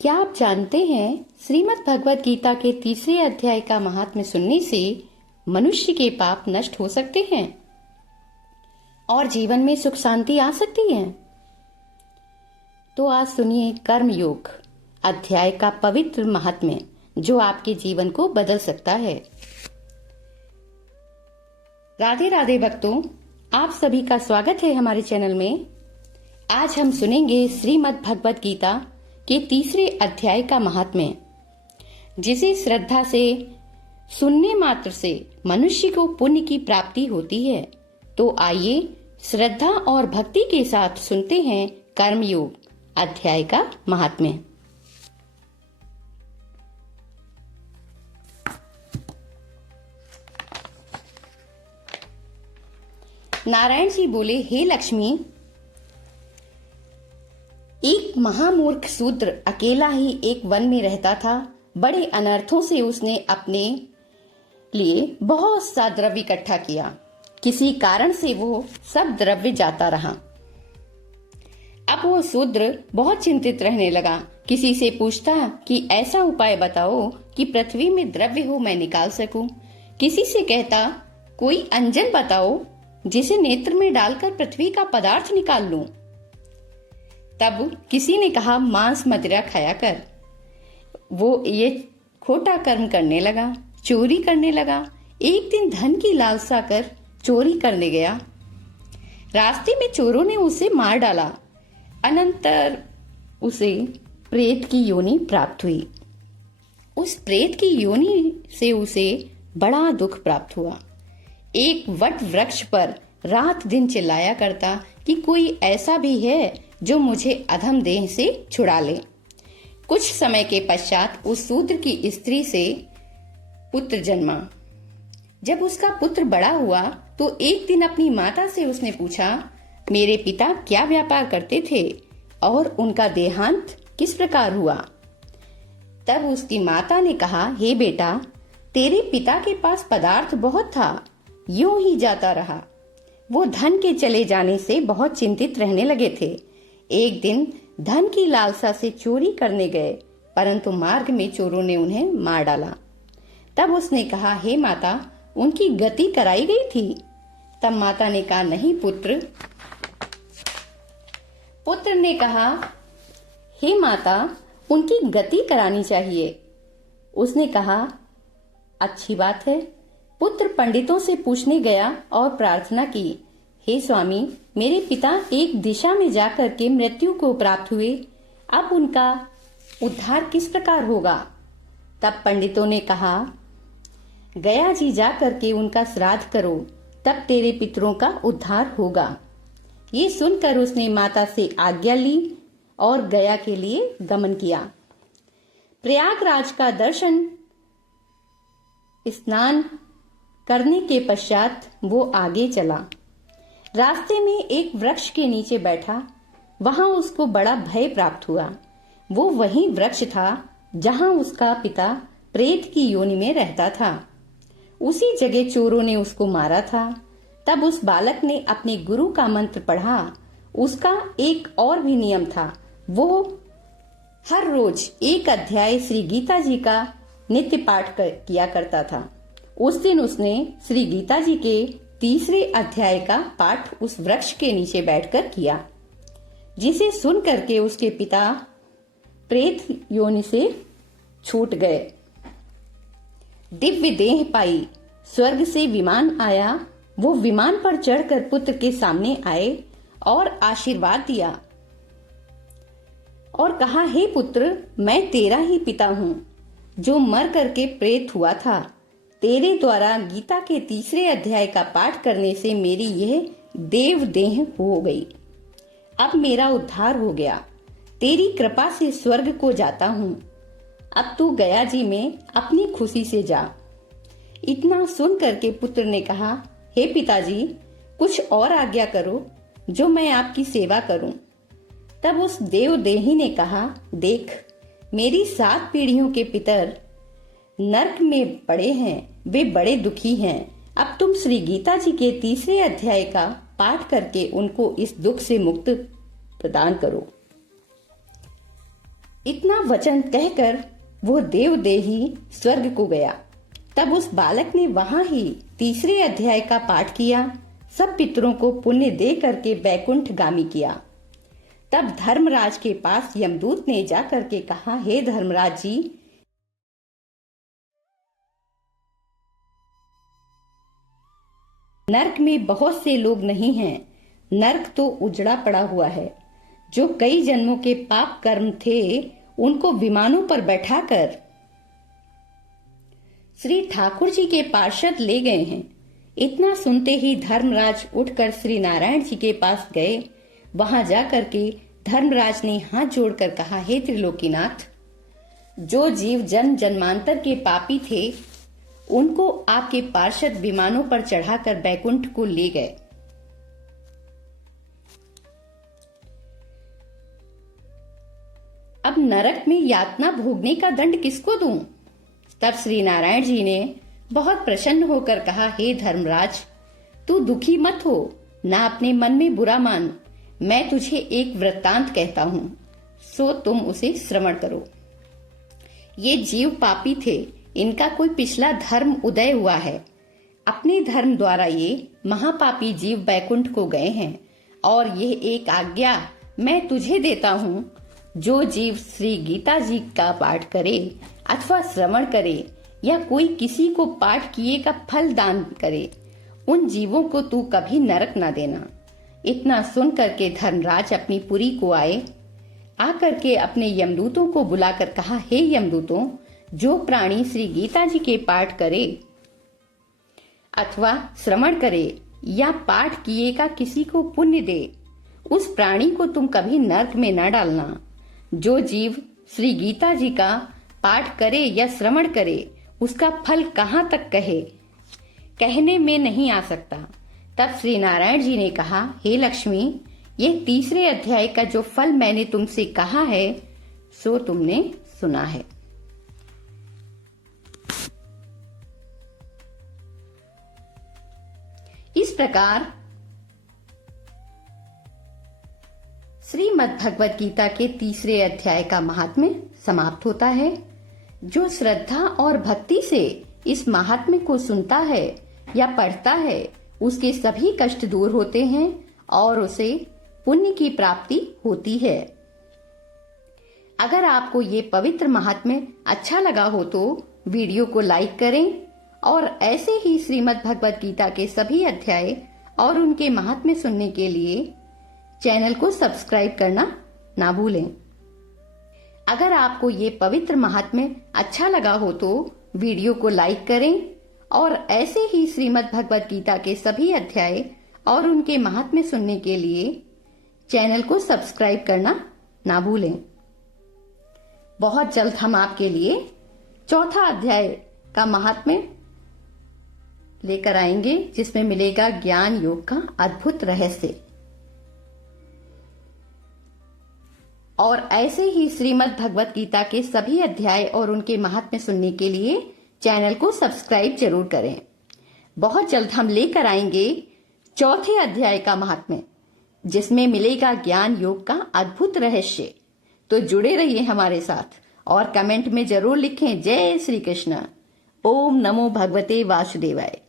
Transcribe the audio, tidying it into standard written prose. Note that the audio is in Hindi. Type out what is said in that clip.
क्या आप जानते हैं श्रीमद् भगवत गीता के तीसरे अध्याय का महात्म्य सुनने से मनुष्य के पाप नष्ट हो सकते हैं और जीवन में सुख शांति आ सकती है। तो आज सुनिए कर्म योग अध्याय का पवित्र महात्म्य जो आपके जीवन को बदल सकता है। राधे राधे भक्तों, आप सभी का स्वागत है हमारे चैनल में। आज हम सुनेंगे श्रीमद् भगवत गीता के तीसरे अध्याय का महात्म्य, जिसे श्रद्धा से सुनने मात्र से मनुष्य को पुण्य की प्राप्ति होती है। तो आइए श्रद्धा और भक्ति के साथ सुनते हैं कर्म योग अध्याय का महात्म्य। नारायण जी बोले, हे लक्ष्मी, एक महामूर्ख शूद्र अकेला ही एक वन में रहता था। बड़े अनर्थों से उसने अपने लिए बहुत सा द्रव्य इकट्ठा किया। किसी कारण से वो सब द्रव्य जाता रहा। अब वो शूद्र बहुत चिंतित रहने लगा। किसी से पूछता कि ऐसा उपाय बताओ कि पृथ्वी में द्रव्य हो मैं निकाल सकूं। किसी से कहता कोई अंजन बताओ जिसे नेत्र में डालकर पृथ्वी का पदार्थ निकाल लूं। तब किसी ने कहा मांस मदिरा खाया कर। वो ये खोटा कर्म करने लगा, चोरी करने लगा। एक दिन धन की लालसा कर चोरी करने गया। रास्ते में चोरों ने उसे मार डाला। अनंतर उसे प्रेत की योनि प्राप्त हुई। उस प्रेत की योनि से उसे बड़ा दुख प्राप्त हुआ। एक वट वृक्ष पर रात दिन चिल्लाया करता कि कोई ऐसा भी है जो मुझे अधम देह से छुड़ा ले। कुछ समय के पश्चात उस शूद्र की स्त्री से पुत्र जन्मा। जब उसका पुत्र बड़ा हुआ तो एक दिन अपनी माता से उसने पूछा, मेरे पिता क्या व्यापार करते थे और उनका देहांत किस प्रकार हुआ। तब उसकी माता ने कहा, हे बेटा, तेरे पिता के पास पदार्थ बहुत था, यूं ही जाता रहा। वो धन के चले जाने से बहुत चिंतित रहने लगे थे। एक दिन धन की लालसा से चोरी करने गए, परंतु मार्ग में चोरों ने उन्हें मार डाला। तब उसने कहा, हे माता, उनकी गति कराई गई थी। तब माता ने कहा, नहीं पुत्र। पुत्र ने कहा, हे माता, उनकी गति करानी चाहिए। उसने कहा, अच्छी बात है। पुत्र पंडितों से पूछने गया और प्रार्थना की, हे स्वामी, मेरे पिता एक दिशा में जाकर के मृत्यु को प्राप्त हुए, अब उनका उद्धार किस प्रकार होगा। तब पंडितों ने कहा, गया जी जाकर के उनका श्राद्ध करो, तब तेरे पितरों का उद्धार होगा। ये सुनकर उसने माता से आज्ञा ली और गया के लिए गमन किया। प्रयागराज का दर्शन स्नान करने के पश्चात वो आगे चला। रास्ते में एक वृक्ष के नीचे बैठा। वहां उसको बड़ा भय प्राप्त हुआ। वो वही वृक्ष था जहां उसका पिता प्रेत की योनि में रहता था। उसी जगह चोरों ने उसको मारा था। तब उस बालक ने अपने गुरु का मंत्र पढ़ा। उसका एक और भी नियम था, वो हर रोज एक अध्याय श्री गीता जी का नित्य पाठ किया करता था। उस दिन उसने श्री गीता जी के तीसरे अध्याय का पाठ उस वृक्ष के नीचे बैठकर किया, जिसे सुन करके उसके पिता प्रेत योनि से छूट गए। दिव्य देह पाई, स्वर्ग से विमान आया। वो विमान पर चढ़कर पुत्र के सामने आए और आशीर्वाद दिया और कहा, हे पुत्र, मैं तेरा ही पिता हूँ जो मर करके प्रेत हुआ था। तेरे द्वारा गीता के तीसरे अध्याय का पाठ करने से मेरी यह देव देह हो गई। अब मेरा उद्धार हो गया। तेरी कृपा से स्वर्ग को जाता हूँ। अब तू गया जी में अपनी खुशी से जा। इतना सुन करके पुत्र ने कहा, हे पिताजी, कुछ और आज्ञा करो जो मैं आपकी सेवा करूं। तब उस देव देही ने कहा, देख, मेरी 7 पीढ़ियों के पितर नरक में पड़े हैं, वे बड़े दुखी हैं। अब तुम श्री गीता जी के तीसरे अध्याय का पाठ करके उनको इस दुख से मुक्त प्रदान करो। इतना वचन कहकर वो देवदेही स्वर्ग को गया। तब उस बालक ने वहां ही तीसरे अध्याय का पाठ किया, सब पितरों को पुण्य दे करके बैकुंठ गामी किया। तब धर्मराज के पास यमदूत ने जाकर के कहा, हे धर्मराज जी, नरक में बहुत से लोग नहीं हैं, नरक तो उजड़ा पड़ा हुआ है। जो कई जन्मों के पाप कर्म थे उनको विमानों पर बैठाकर श्री ठाकुर जी के पार्षद ले गए हैं। इतना सुनते ही धर्मराज उठकर श्री नारायण जी के पास गए। वहां जाकर के धर्मराज ने हाथ जोड़कर कहा, हे त्रिलोकीनाथ, जो जीव जन्म जन्मांतर के पापी थे उनको आपके पार्षद विमानों पर चढ़ाकर बैकुंठ को ले गए। अब नरक में यातना भोगने का दंड किसको दूं? तब श्री नारायण जी ने बहुत प्रसन्न होकर कहा, हे धर्मराज, तू दुखी मत हो, ना अपने मन में बुरा मान। मैं तुझे एक वृत्तांत कहता हूं, सो तुम उसे श्रवण करो। ये जीव पापी थे, इनका कोई पिछला धर्म उदय हुआ है। अपने धर्म द्वारा ये महापापी जीव बैकुंठ को गए हैं और यह एक आज्ञा मैं तुझे देता हूँ, जो जीव श्री गीता जी का पाठ करे अथवा श्रवण करे या कोई किसी को पाठ किए का फल दान करे, उन जीवों को तू कभी नरक न देना। इतना सुन करके धर्मराज अपनी पुरी को आए। आकर के अपने यमदूतों को बुलाकर कहा, हे यमदूतों, जो प्राणी श्री गीता जी के पाठ करे अथवा श्रवण करे या पाठ किए का किसी को पुण्य दे, उस प्राणी को तुम कभी नरक में न डालना। जो जीव श्री गीता जी का पाठ करे या श्रवण करे, उसका फल कहाँ तक कहने में नहीं आ सकता। तब श्री नारायण जी ने कहा, हे लक्ष्मी, ये तीसरे अध्याय का जो फल मैंने तुमसे कहा है सो तुमने सुना है। इस प्रकार श्रीमद् भगवत गीता के तीसरे अध्याय का महात्म्य समाप्त होता है। जो श्रद्धा और भक्ति से इस महात्म्य को सुनता है या पढ़ता है, उसके सभी कष्ट दूर होते हैं और उसे पुण्य की प्राप्ति होती है। अगर आपको ये पवित्र महात्म्य अच्छा लगा हो तो वीडियो को लाइक करें और ऐसे ही श्रीमद् भगवत गीता के सभी अध्याय और उनके महात्म्य सुनने के लिए चैनल को सब्सक्राइब करना ना भूलें। अगर आपको ये पवित्र महात्म्य अच्छा लगा हो तो वीडियो को लाइक करें और ऐसे ही श्रीमद् भगवत गीता के सभी अध्याय और उनके महात्म्य सुनने के लिए चैनल को सब्सक्राइब करना ना भूलें। बहुत जल्द हम आपके लिए चौथा अध्याय का महात्म्य लेकर आएंगे, जिसमें मिलेगा ज्ञान योग का अद्भुत रहस्य। और ऐसे ही श्रीमद् भगवत गीता के सभी अध्याय और उनके महात्म्य सुनने के लिए चैनल को सब्सक्राइब जरूर करें। बहुत जल्द हम लेकर आएंगे चौथे अध्याय का महात्म्य, जिसमें मिलेगा ज्ञान योग का अद्भुत रहस्य। तो जुड़े रहिए हमारे साथ और कमेंट में जरूर लिखें, जय श्री कृष्ण। ओम नमो भगवते वासुदेवाय।